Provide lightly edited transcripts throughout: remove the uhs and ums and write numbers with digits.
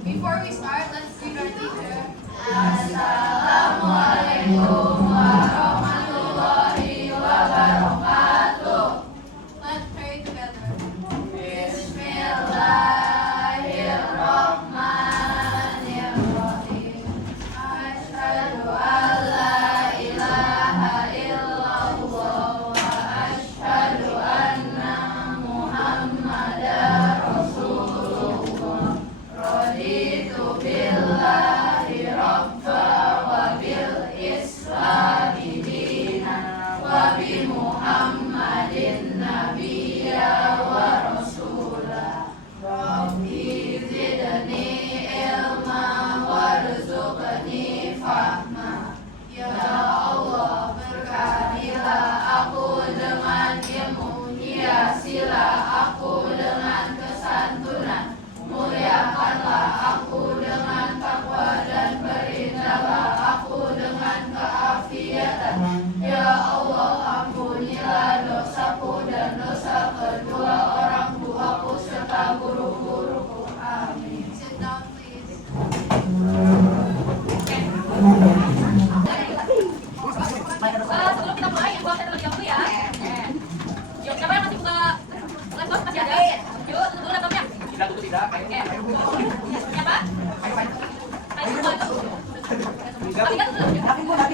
Before we start, let's greet our teacher. Assalamualaikum warahmatullahi wabarakatuh. Let's pray together. Bismillahirrahmanirrahim. Asyhadu an la ilaha illallah wa asyhadu anna Muhammadar Rasulullah. Raditu billahi rabba wa bil islami dinan wa bi Muhammadin nabiyya wa rasulah. Rabbi zidni ilma warzuqni fahma. Ya Allah, berkatilah aku dengan ilmu, hiasilah aku dengan kesantunan, muliakanlah aku dengan takwa, dan berikanlah aku dengan keafiatan. Ya Allah, ampunilah dosaku dan dosa kedua orang tuaku serta guru-guruku. Amin. Sit down, please. Sebelum kita mulai, gua saya terlebih dahulu ya. Yuk, siapa yang masih buka laptop? Masih ada? Yuk, tutup dulu laptopnya. Tidak, tutup tidak. Siapa? Ayo, buka itu. Tapi kan tutup. Tapi mana?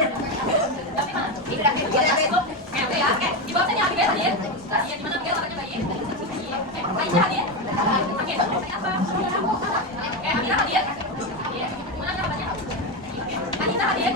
Ini tutup. Oke ya. Di bawah sini Abigail hadir. Iya, di mana Abigail orangnya baik? Iya. Aisyah hadir. Oke, apa? Oke, Amira hadir. Iya. Mana kabarnya? Anita hadir.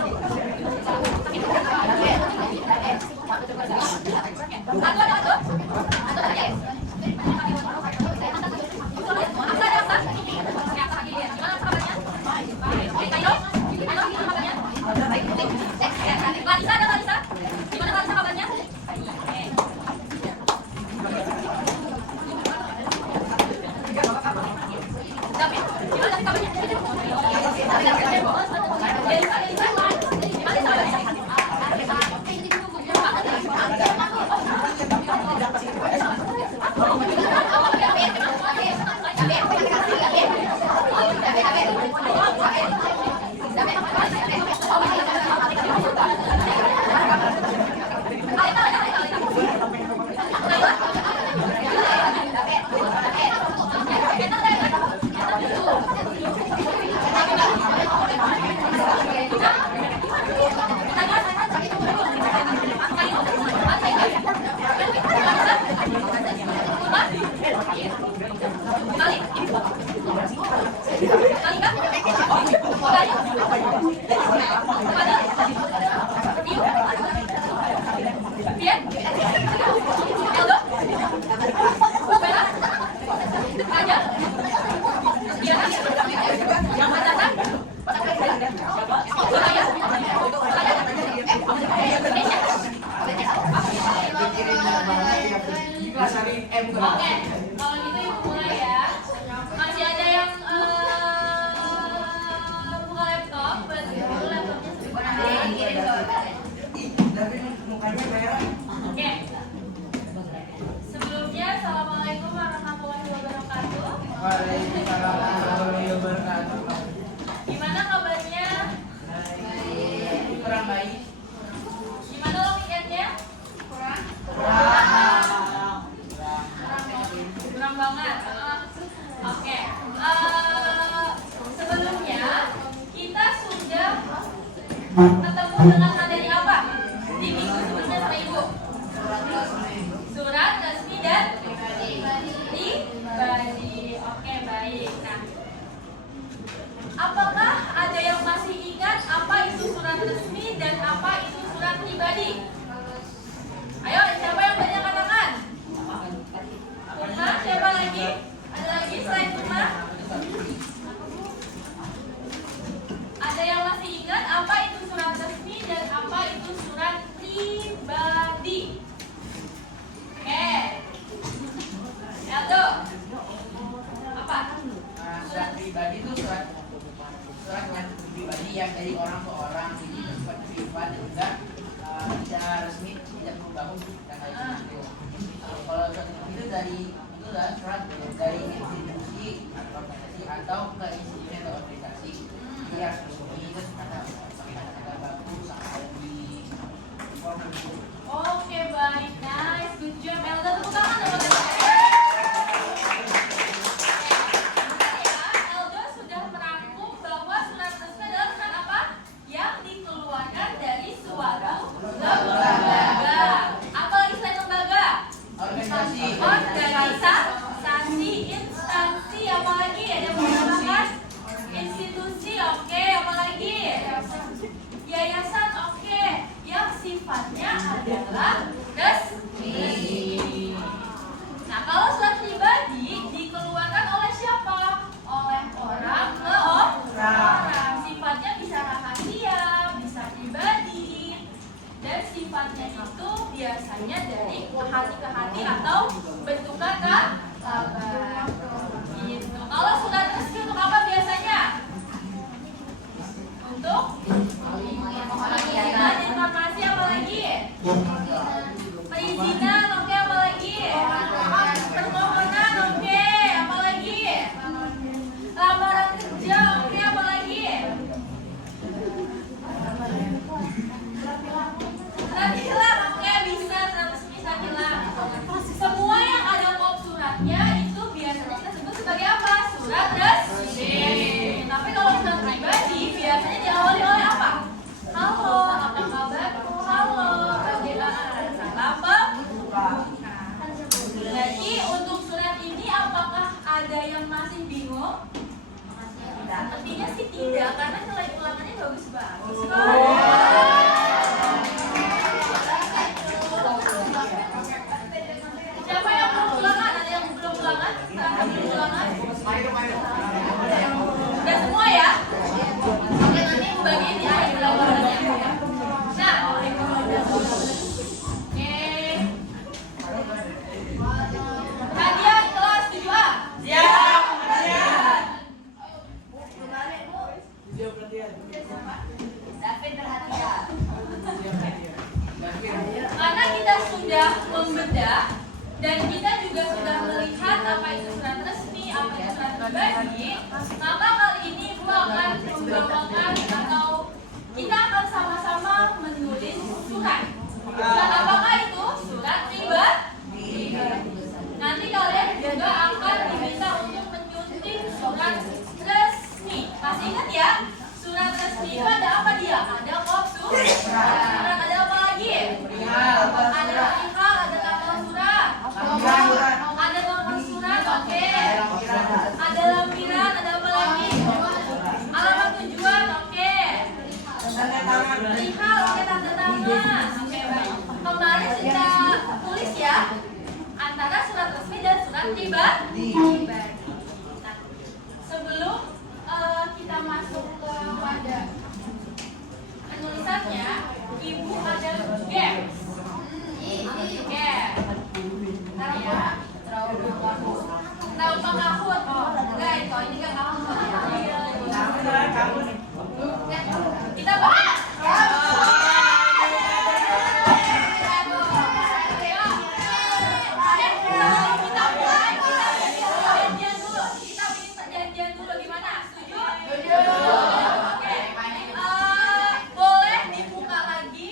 Oke, kalau gitu ibu mulai ya. Masih ada yang buka laptop, berarti dulu laptopnya sebentar. Oke. Sebelumnya, assalamualaikum warahmatullahi wabarakatuh. Waalaikumsalam warahmatullahi wabarakatuh. Gimana kabarnya? Kurang baik. Gimana lo weekendnya? Kurang banget. Oke. Sebelumnya kita sudah ketemu dengan materi apa di minggu sebelumnya sama ibu? Surat resmi dan ibadi. Oke, baik. Nah, apakah ada yang masih ingat apa itu surat resmi dan apa itu surat ibadi? Ayo, siapa yang banyak katakan? Uma, siapa lagi? Ada lagi selain Uma? dari orang ke orang, jadi bersifat privat dan juga tidak resmi, tidak membangun dan lain itu. Kalau itu dari surat dari institusi atau organisasi atau ke institusi atau organisasi, jadi harus resmi terus ada pakai kata-kata bagus sama di informan. Oke, baik, nice, good job. Elda, tepuk tangan dong buat Elda. Elda sudah merangkum bahwa surat resmi adalah surat apa? Yang dikeluarkan dari suatu lembaga. Apalagi selain lembaga? Organisasi, instansi, apalagi ada yang menambahkan? Institusi, oke, apalagi? Yayasan, oke, yang sifatnya adalah resmi. Nah, kalau surat pribadi dikeluarkan oleh siapa? Oleh orang ke orang. Sifatnya bisa rahasia, bisa pribadi, dan sifatnya itu biasanya dari hati ke hati atau bentuknya kabar. Gitu. Kalau surat resmi untuk apa biasanya? Untuk perizinan, informasi, apa lagi? Perizinan, oke, apa lagi? Permohonan, oke, apa lagi? Lamaran kerja, oke, apa lagi? Surat hilang, oke, bisa, bisa hilang. Semua yang ada kop suratnya itu biasanya kita sebut sebagai apa? Surat resmi. Tapi kalau surat pribadi biasanya diawali oleh apa? Halo, apa kabarku? Halo, bagaimana? Salam pembuka. Jadi untuk surat ini apakah ada yang masih bingung? Sepertinya sih tidak, karena nilai ulangannya bagus-bagus. Siapa yang belum ulangan? Ada yang belum ulangan? Silahkan belum ulangan. Udah semua ya? Oke, nanti aku bagiin di akhir ulangannya. Nah, oke. Hadiah kelas 7A. Siap. David perhatian. Karena kita sudah membedah dan kita juga sudah melihat apa itu surat resmi, apa itu surat pribadi, maka kali ini Ibu akan membawakan atau kita akan sama-sama menulis surat. Surat apakah itu? Surat pribadi. Nanti kalian juga akan diminta untuk menyunting surat resmi. Masih ingat ya? Surat resmi itu ada apa dia? Ada kop surat. Ada apa lagi? Ada perihal, ada tanggal surat. Ada nomor surat, oke. Ada lampiran, ada apa lagi? Alamat tujuan, oke. Perihal, oke, tanda tangan. Oke, baik. Kemarin kita tulis ya antara surat resmi dan surat pribadi. Nah, sebelum kita masuk kepada penulisannya, Ibu ada games. Ya. Tahu pengahut? Enggak, itu ini kan kamu. Kita bahas. Perjanjian dulu gimana? Setuju? Oke. Boleh dibuka lagi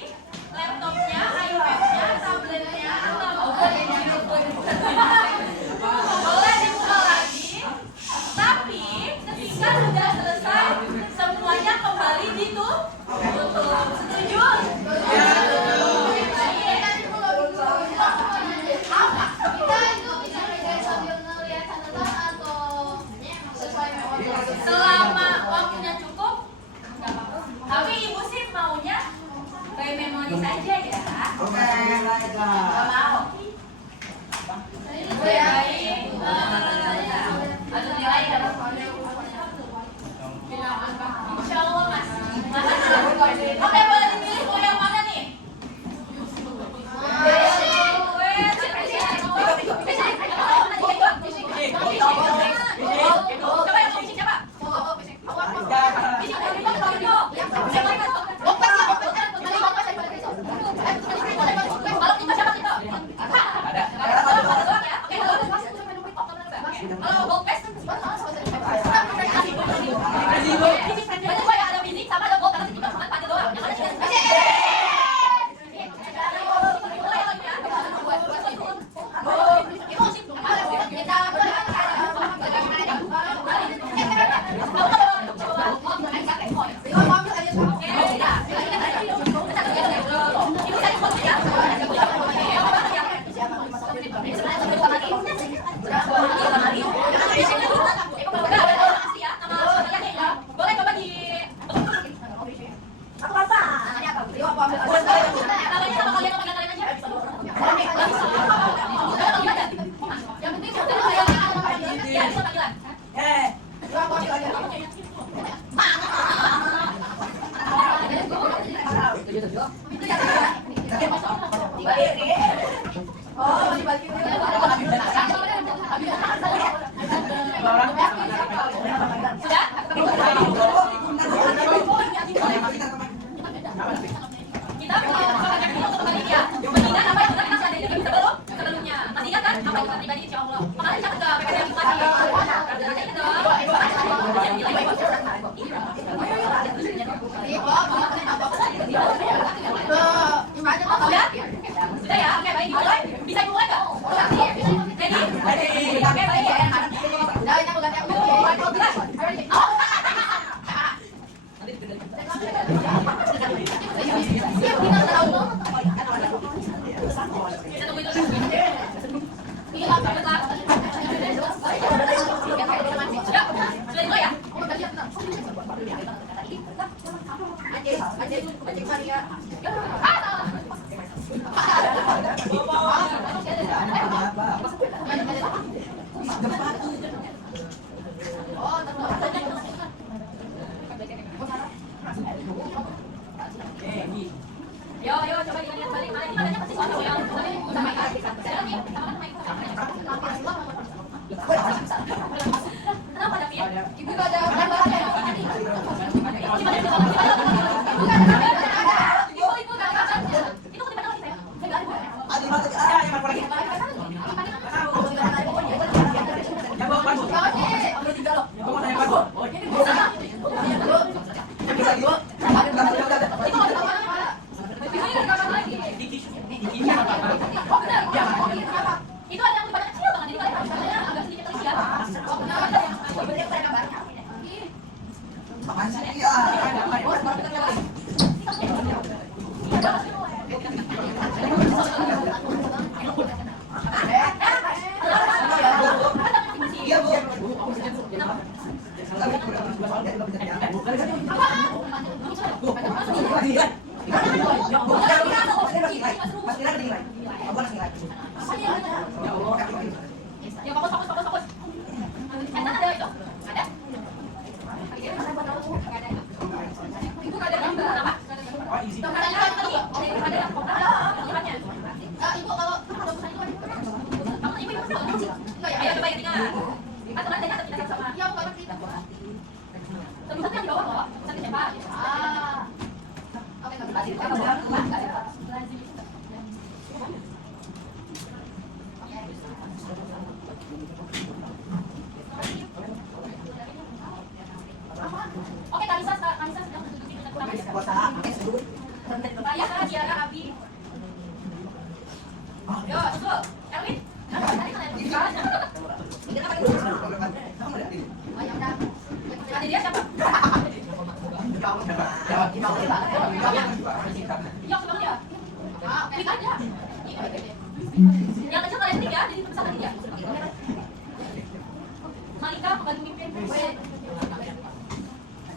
laptopnya, iPad-nya, tabletnya, atau boleh dibuka lagi. Tapi ketika sudah selesai semuanya Banyak gua ya ada Winnie sama ada Bob, karena kita cuma pada doang. Yang ada kita. Boleh coba di namanya sama kalian sama kalian aja. Yang penting ya, bisa panggilan. Sudah? Kita mengajak kita untuk kembali ya. Mengingat apa yang sudah kita sadari di sebelum sebelumnya. Masih ingat kan apa yang pribadi insya Allah. Makanya kita sudah PPDM lagi. Ingat dong. Sudah? Sudah ya? Oke baik. Bisa dimulai nggak? Ready? Oke baik. Kita tunggu itu. Sudah dimulai ya? Yo, coba dilihat balik. Ini badannya pasti soal yang sama kenapa David? Ibu gak ada gambarannya. Ibu gak ada gambarannya. Itu di mana kita? Saya nggak itu ada yang banyak kecil banget, jadi kalau agak sedikit terlihat. Ya fokus. Ada itu? Ada? Ibu nggak ada gambar apa? Ada yang lihatnya. Ibu kalau ibu ayo coba ingat. Atau nanti kita sama. Iya, aku ngerti. Tulisan yang di bawah kok. Tulisan siapa? Oke, nggak bisa. Oke, Kalisa sedang duduk di dekat Raya, Tiara, Abi. Yo, susul. Erwin. Ada dia siapa? Yok, sebelum dia. Klik aja. Yang kecil kalian tiga, jadi terbesar tiga. Malika, pembantu mimpin.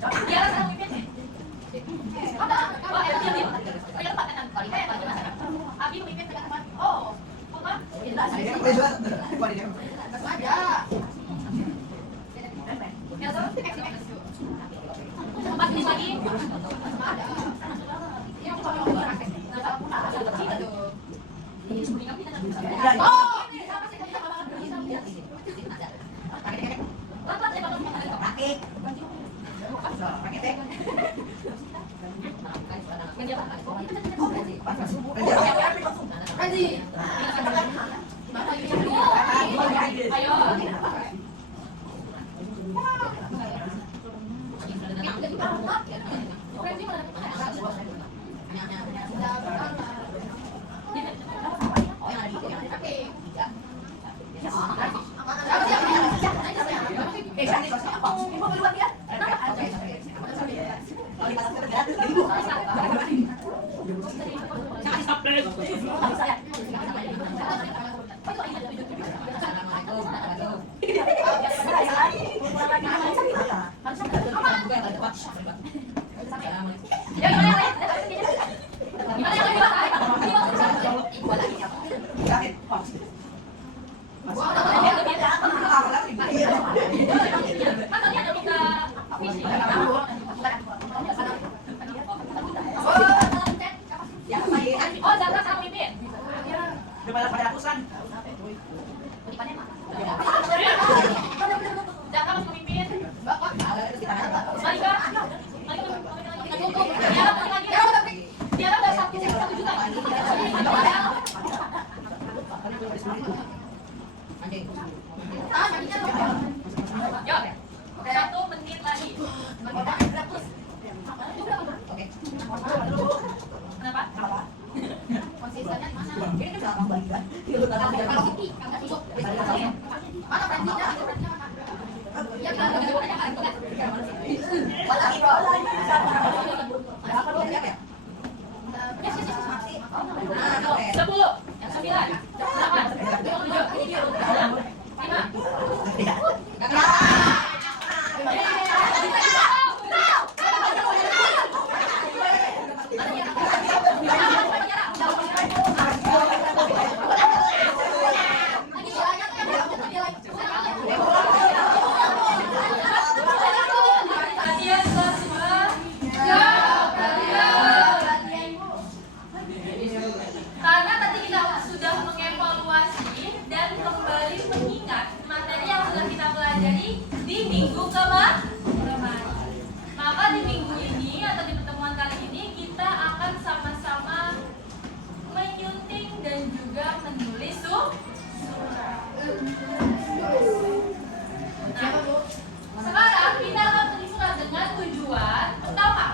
Tiara sedang mimpin. Abi memimpin pegang teman. Oh, apa? Empat menit lagi. Ayo. Oh, Zara sama Pipin. Udah pada ratusan. Zara sama Pipin. Malika. Tiara udah 1 juta. Yuk, 1 menit lagi. Kenapa? Konsistennya mana? Ini kan belakang balikan. Mana berarti? Ya kan, Lagi bro, lagi. Berapa dulu ya? 10, yang 9, 8, 7, Latihan kelas 2. Karena tadi kita sudah mengevaluasi dan kembali mengingat materi yang sudah kita pelajari di minggu kemarin. Maka di minggu ini atau di pertemuan kali ini kita akan sama-sama menyunting dan juga menulis surat. Nah, sekarang kita akan menulis surat dengan tujuan pertama,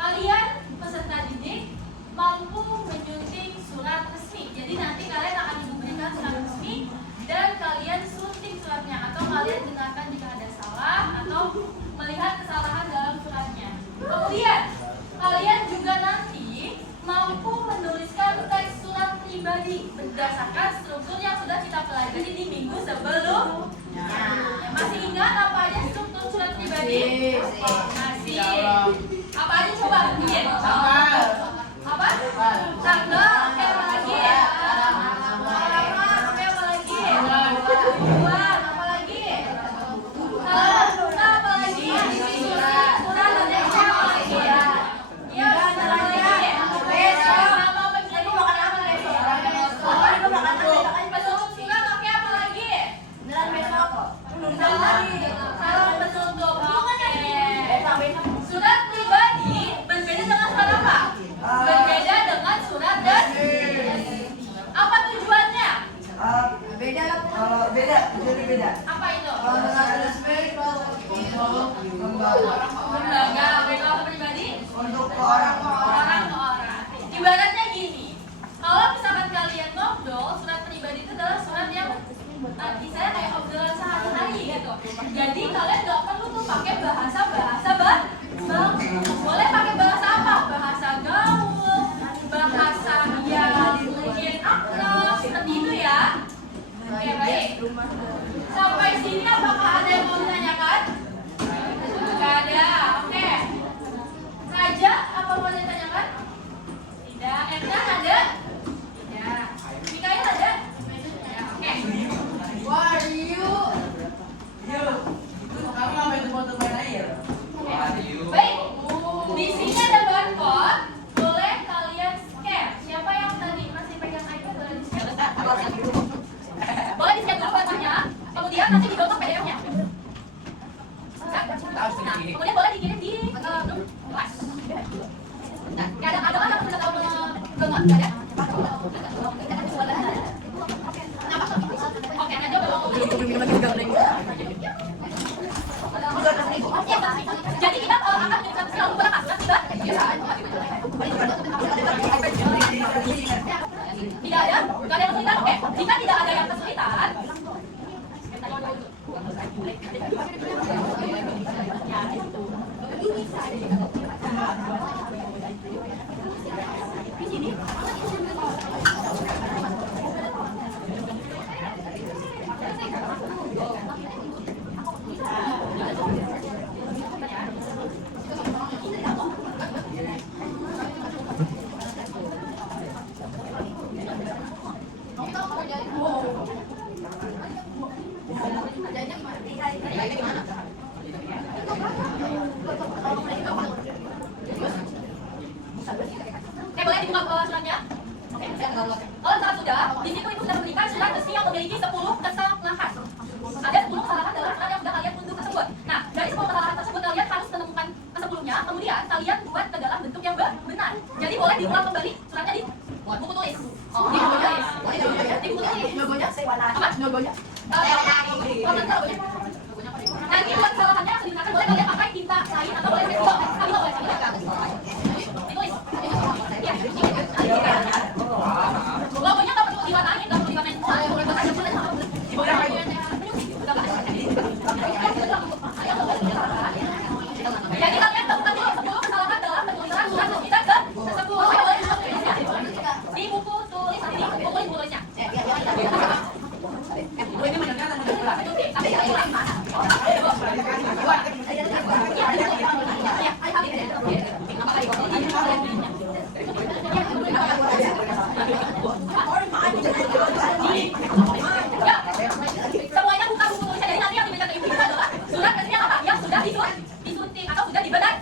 kalian peserta didik mampu menyunting surat resmi. Jadi nanti kalian akan diberikan surat resmi dan kalian sunting suratnya atau kalian dengarkan jika ada salah atau melihat kesalahan dalam suratnya. Kemudian kalian juga nanti mampu menuliskan teks surat pribadi berdasarkan struktur yang sudah kita pelajari di minggu sebelumnya. Masih ingat apa aja struktur surat pribadi? Masih. Apa aja coba? Iya. Apa? Tanggal. Oke, apa lagi? Alamat. Oke, apa lagi? Bulan. Apa lagi? Apa lagi? Surat. Dan apa lagi? Iya, apa lagi? Besok. Nama besok. Besok surat. Oke, apa lagi? Salam penutup. Oke. Surat pribadi berbeda dengan surat apa? Berbeda dengan surat dan apa tujuannya? Beda, jadi beda. Apa itu? Kalau dengan resmi, Lembaga, beda apa pribadi? untuk orang Orang ke orang. Ibaratnya gini, kalau misalkan kalian ngobrol, surat pribadi itu adalah surat yang misalnya kayak obrolan sehari-hari gitu. Jadi kalian nggak perlu tuh pakai bahasa bang. Boleh pakai bahasa apa? Bahasa gaul, bahasa yang mungkin akrab, seperti itu ya. Oke, baik. Sampai sini apakah ada yang mau ditanyakan? Nggak ada. Oke. Raja, apa mau ditanyakan? Tidak. Erna ada? Tidak. Mikael ada? Ya, oke. What are you? Kamu ngapain foto main air? Baik. Di sini ada barcode. Boleh kalian scan. Siapa yang tadi masih pegang iPad boleh di scan? Boleh di scan dulu barcode-nya. Kemudian nanti di download PDF-nya. Nah, kemudian boleh dikirim di grup kelas. Nggak ada kan aku sudah tahu nggak ada? Oke, Najwa belum. Jadi kita akan Boleh dibuka suratnya? Oke, kalau misalkan sudah, di situ ibu sudah memberikan surat resmi yang memiliki 10 kesalahan. Ada 10 kesalahan dalam surat yang sudah kalian unduh tersebut. Nah, dari 10 kesalahan tersebut kalian harus menemukan ke-10-nya, kemudian kalian buat ke dalam bentuk yang benar. Jadi boleh diulang kembali suratnya di buku tulis. Oh, di buku tulis. Di buku tulis. Logonya sewarna. Apa? Logonya. Nanti buat kesalahannya langsung digunakan, boleh kalian pakai tinta lain atau boleh pencil. Kami boleh ditulis. Ya. Logonya nggak perlu diwarnain, nggak perlu diwarnain. Jadi kalian temukan dulu 10 kesalahan dalam penulisan surat kita ke tersebut. Di buku tulis ini, buku tulisnya. Ya, semuanya buka buku tulisnya. Jadi nanti yang dibaca ke ibu itu adalah surat resmi apa? Yang sudah disunting atau sudah dibenarkan.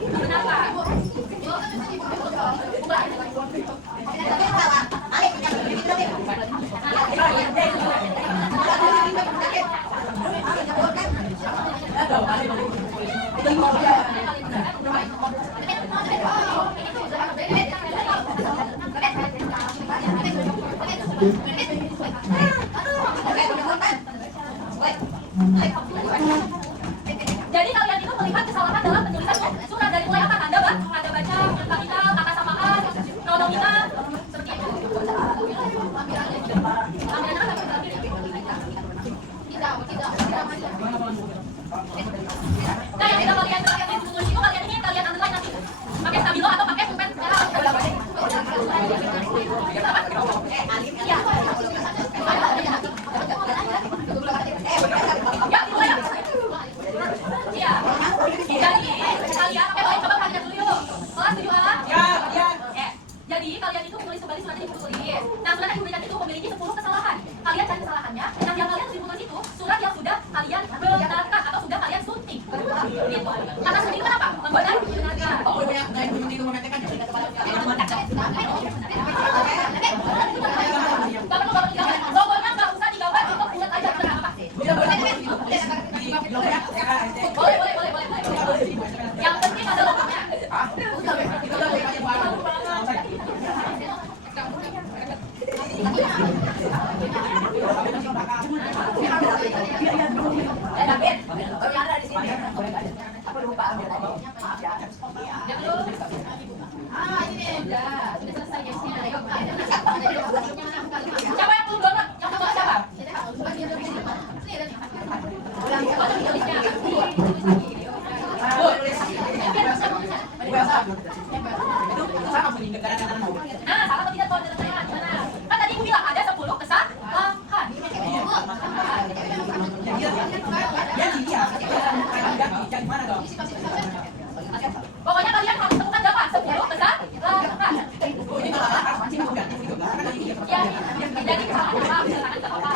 Jadi kalian itu melihat kesalahan dalam penulisan surat dari mulai apa? Anda baca kapital, kata samaan, nominal, seperti itu. Nah, yang tidak kalian terlihat di buku tulis itu kalian ini kalian underline nanti pakai stabilo atau pakai pulpen merah. Ya. Ya, dimulai ya. Iya. Jadi kalian coba kalian dulu yuk. Kelas 7A. Ya. Jadi kalian itu menulis kembali suratnya di buku tulis. Nah, surat yang diberikan itu memiliki 10 kesalahan. Kalian cari kesalahannya. Nah, yang kalian tulis di buku tulis itu surat yang sudah kalian benarkan atau sudah kalian sunting. Gitu. Kata sunting kenapa? Membenarkan. Logonya nggak usah digambar, cukup buat aja benar apa? Boleh. Yang penting ada logonya. Siapa yang belum download? Yang belum siapa? Nah, salah atau tidak kalau tidak terlihat gimana? Kan tadi aku bilang ada 10 kesalahan. Pokoknya kalian harus temukan berapa? 10 kesalahan. Ya, jadi kesalahan apa?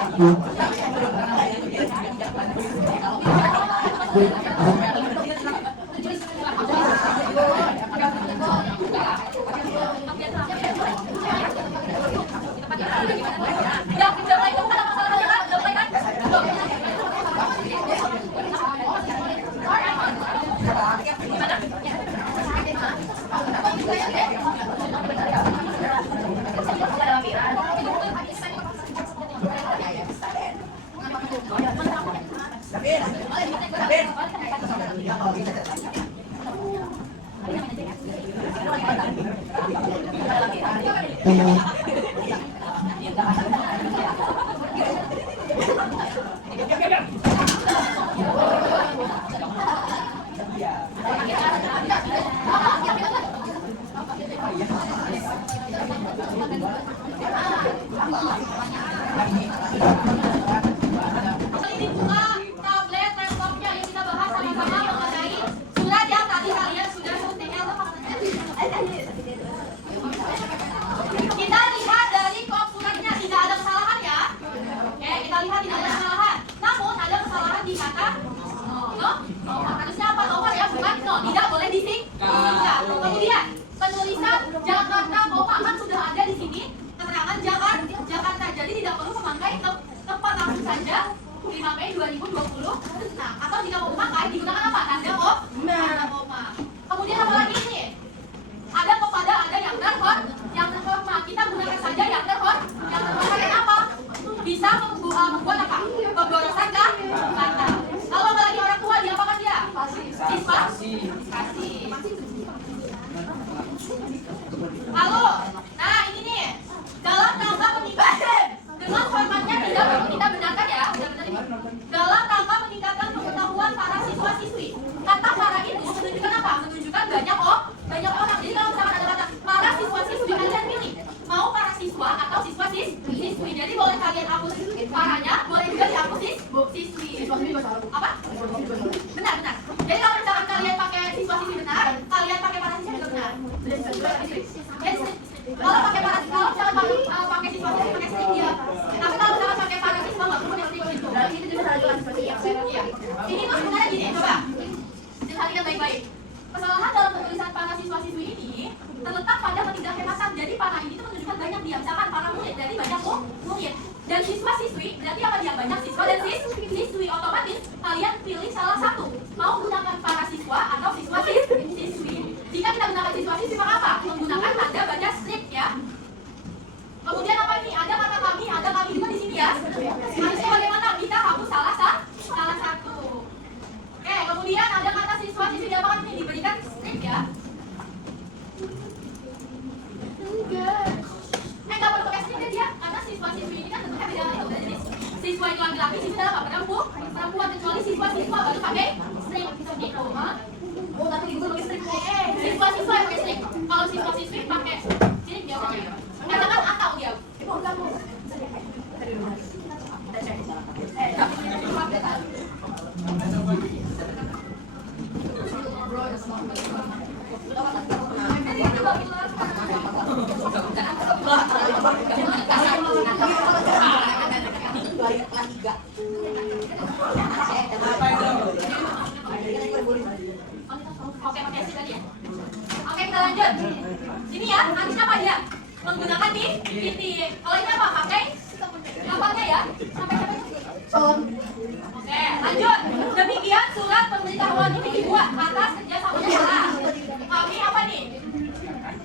Ya, udah mulai temukan apa masalahnya kan? Udah mulai kan? Kali dibuka tablet, laptopnya yang kita bahas sama-sama mengenai surat yang tadi kalian sudah syuting. Kita lihat dari kop suratnya tidak ada kesalahan ya. Oke, kita lihat tidak ada kesalahan. Namun ada kesalahan di kata no. Harusnya apa nomor ya, bukan no. Tidak boleh disingkat. Kemudian penulisan Jakarta koma kan sudah ada di sini. Keterangan Jakarta. Jadi tidak perlu memakai tempat langsung saja 5 Mei 2020. Nah, atau jika mau memakai digunakan apa? Tanda koma. Kemudian apa lagi ini? Ada kepada, ada yang terhormat. Yang terhormat kita gunakan saja yang terhormat. Yang terhormat kenapa? Bisa membuat apa? Pemborosan kata. Kalau apalagi orang tua diapakan dia? Siswa? Kasih. Halo. Nah, ini nih. Dalam rangka peningkatan dengan formatnya tidak perlu kita benarkan ya. Dalam rangka meningkatkan pengetahuan para siswa-siswi. Kata para itu menunjukkan apa? Menunjukkan banyak orang. Jadi kalau misalkan ada kata para siswa-siswi, kalian pilih mau para siswa atau siswa-siswi. Jadi boleh kalian hapus paranya, boleh juga dihapus siswi. Apa? Benar. Jadi kalau misalkan kalian pakai siswa-siswi benar, kalian pakai para siswa juga benar. Kalau pakai para siswa, kalau misalkan pakai siswa-siswi pakai string dia. Tapi kalau misalkan pakai para siswa nggak perlu pakai string gitu. Berarti itu juga salah jelas seperti yang saya Iya. Ini tuh sebenarnya gini, coba. Perhatikan baik-baik. Kesalahan dalam penulisan para siswa-siswi ini terletak pada ketidakhematan. Jadi para ini tuh menunjukkan banyak dia. Misalkan para murid, jadi banyak murid. Dan siswa-siswi, berarti apa dia? Banyak siswa dan siswi. Otomatis kalian pilih salah satu. Mau gunakan para siswa atau siswa-siswi. Jika kita gunakan siswa-siswi, maka apa? Menggunakan tanda baca strip ya. Kemudian apa ini? Ada kata kami juga di sini ya. Harusnya bagaimana? Kita hapus salah satu. Oke, kemudian ada kata siswa-siswi di apa ini? Diberikan strip ya. Nggak perlu pakai strip dia, karena siswa-siswi ini kan bentuknya beda itu. Jadi siswa itu laki-laki, siswi adalah apa? Perempuan, kecuali siswa-siswa baru pakai strip seperti itu. Oh, tapi ibu pakai strip. Siswa-siswa yang pakai strip. Kalau siswa-siswi pakai strip dia pakai. Katakan atau dia. Oke, kita lanjut. Ini ya, harusnya apa dia? Menggunakan titik. Kalau ini apa? Pakai kapalnya ya. Sampai Oke, lanjut. Demikian surat pemberitahuan ini dibuat atas kerjasamanya salah. Kami apa nih?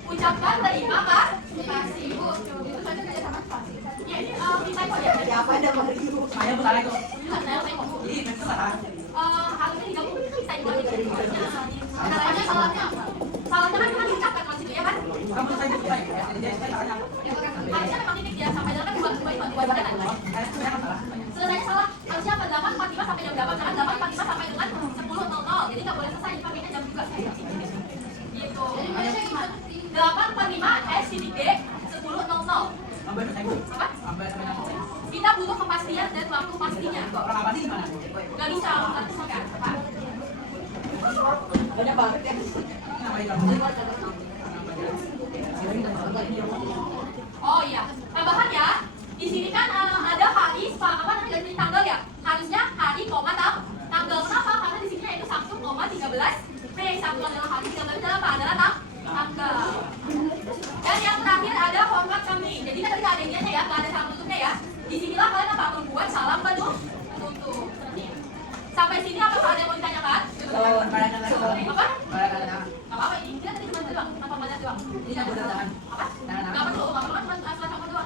Ucapkan terima kasih. Itu saja kerjasama spasi. Ya ini kita kok ya. apa ada Bang Rio? Saya bukan itu. Saya tengok. Jadi itu salah. Harusnya digabung. Bisa digabung. Salahnya apa? Salahnya kan cuma diucapkan kalau situ ya kan? Kamu saya selesai. Jadi saya tanya. Harusnya memang titik dia sampai dalam kan dua kan? Selesai salah. Harusnya apa? 8.45 sampai jam 8. Jangan 8.45 sampai dengan 10.00. Jadi nggak boleh selesai. Dipakainya jam juga. Gitu. 8.45 S titik D 10.00. Apa? Kita butuh kepastian dan waktu pastinya. Orang apa sih gimana? Nggak bisa kan? Banyak banget ya. Oh iya, tambahan ya. Di sini kan ada hari, apa namanya dari tanggal ya. Harusnya hari, tanggal. Kenapa? Karena di sini itu 1,13 Mei. 1 adalah hari, 13 adalah apa? Adalah tanggal. Dan yang terakhir ada hormat kami. Jadi kan tadi ada ininya ya, nggak ada salam tutupnya ya. Disinilah kalian apa? Membuat salam penutup. Seperti ini. Sampai sini apakah ada yang mau ditanyakan? Apa? Apa ini? Dia tadi cuma doang, kenapa banyak doang? Ini yang udah tangan. Apa? Nggak perlu, cuma asal sama doang.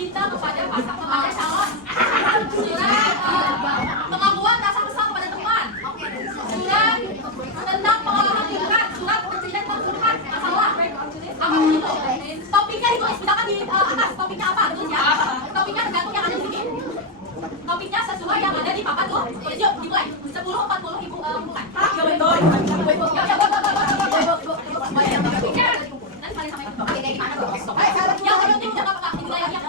cinta kepada pasangan calon. Surat pengakuan rasa kesal kepada teman. Surat tentang pengolahan lingkungan. Surat perjanjian pengumuman masalah. Apa itu? Topiknya ditulis misalkan di atas. Topiknya apa? Tulis ya. Topiknya tergantung yang ada di sini. Topiknya sesuai yang ada di papan tuh. Tulis yuk, dimulai. 10-40 ibu bukan. Nanti paling sama ibu. Yang penting jangan pakai dinilai lagi.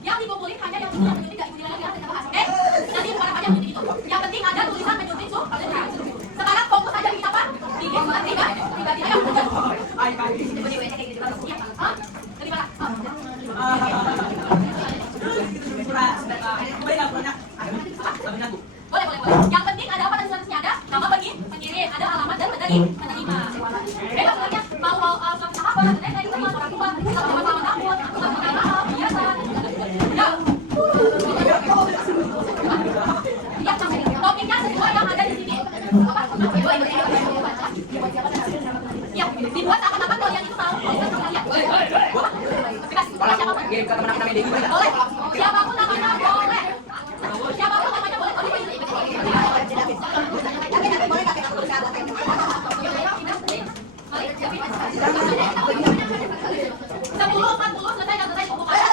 Yang dikumpulin hanya yang itu, yang penting tidak dinilai lagi kita bahas. Oke? Nanti bukan apa yang penting itu. Yang penting ada tulisan menyuntik tuh. Sekarang fokus aja di apa? Di pribadi yang dari mana? Boleh. Yang penting ada apa dan statusnya ada nama pengirim, ada alamat dan penerima. Bebas sebenarnya mau apa? Nanti kita mau orang tua, kita mau sama takut, kita mau maaf, biasa. Ya. Ya, topiknya sesuai yang ada di sini. Apa? Ya, dibuat akan-akan kalau yang itu tahu. Boleh. Siapapun namanya boleh. Siapapun namanya boleh. Sebelum 40 selesai dan selesai buku bisa.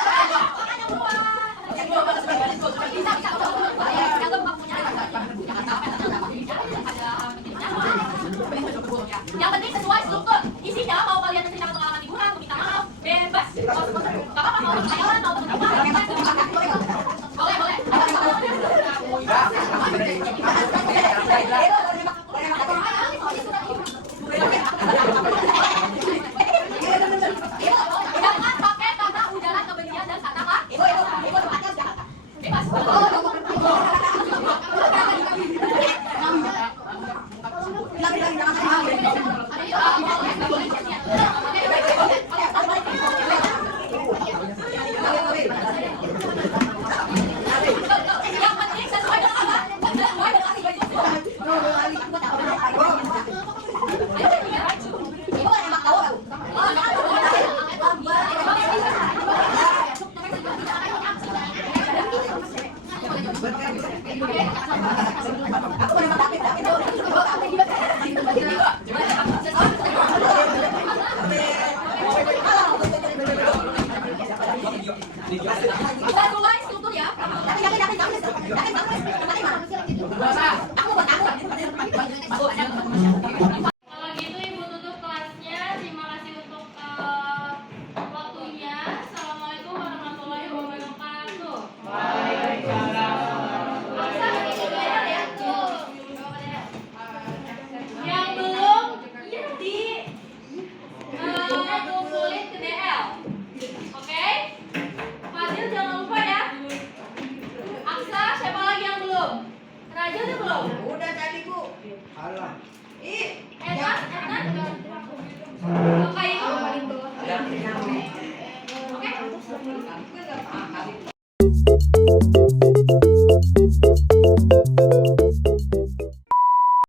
Yang penting sesuai struktur. Isinya mau kalian ceritakan pengalaman liburan, minta maaf, bebas. Gak apa-apa mau khayalan, mau boleh. Jangan pakai kata ujaran kebencian dan kata bebas. Yang penting sesuai dengan apa? Sesuai dengan sesuai struktur ya. Kalau gitu ibu tutup kelasnya. Terima kasih untuk waktunya. Assalamualaikum warahmatullahi wabarakatuh. Yang belum di kumpulin ke DL. Oke? Fadil jangan lupa ya. Aksa, siapa lagi yang belum? Raja udah belum? Udah tadi, Bu. Edward? Oke?